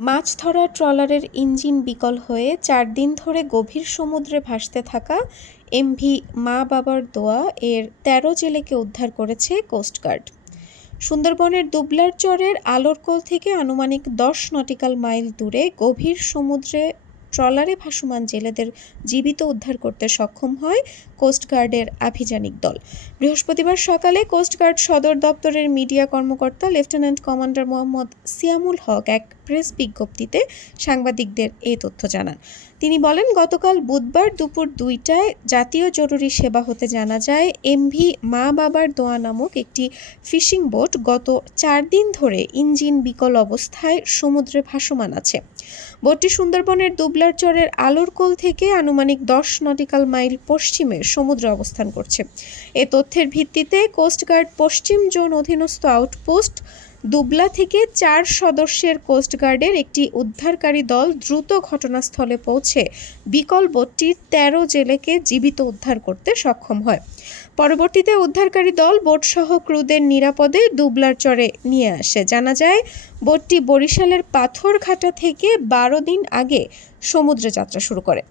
মাছ ধরার ট্রলারের ইঞ্জিন বিকল হয়ে চার দিন ধরে গভীর সমুদ্রে ভাসতে থাকা এমভি মা বাবার দোয়া এর তেরো জেলেকে উদ্ধার করেছে কোস্টগার্ড সুন্দরবনের দুবলার চরের আলোরকোল থেকে আনুমানিক দশ নটিক্যাল মাইল দূরে গভীর সমুদ্রে ট্রলারে ভাসমান জেলেদের জীবিত উদ্ধার করতে সক্ষম হয় কোস্টগার্ডের আভিযানিক দল। বৃহস্পতিবার সকালে কোস্টগার্ড সদর দপ্তরের মিডিয়া কর্মকর্তা লেফটেন্যান্ট কমান্ডার মোহাম্মদ সিয়ামুল হক এক প্রেস বিজ্ঞপ্তিতে সাংবাদিকদের এই তথ্য জানান। তিনি বলেন, গতকাল বুধবার দুপুর দুইটায় জাতীয় জরুরি সেবা হতে জানা যায়, এমভি মা বাবার দোয়া নামক একটি ফিশিং বোট গত চার দিন ধরে ইঞ্জিন বিকল অবস্থায় সমুদ্রে ভাসমান আছে। বোটটি সুন্দরবনের দুবলার চরের আলোরকোল থেকে আনুমানিক দশ নটিক্যাল মাইল পশ্চিমে সমুদ্রে অবস্থান করছে। এ তথ্যের ভিত্তিতে কোস্টগার্ড পশ্চিম জোন অধীনস্থ আউটপোস্ট দুবলা থেকে চার সদস্যের কোস্টগার্ডের একটি উদ্ধারকারী দল দ্রুত ঘটনাস্থলে পৌঁছে বিকল বোটটির তেরো জেলেকে জীবিত উদ্ধার করতে সক্ষম হয়। পরবর্তীতে উদ্ধারকারী দল বোটসহ ক্রুদের নিরাপদে দুবলার চরে নিয়ে আসে। জানা যায়, বোটটি বরিশালের পাথরঘাটা থেকে বারো দিন আগে সমুদ্রে যাত্রা শুরু করে।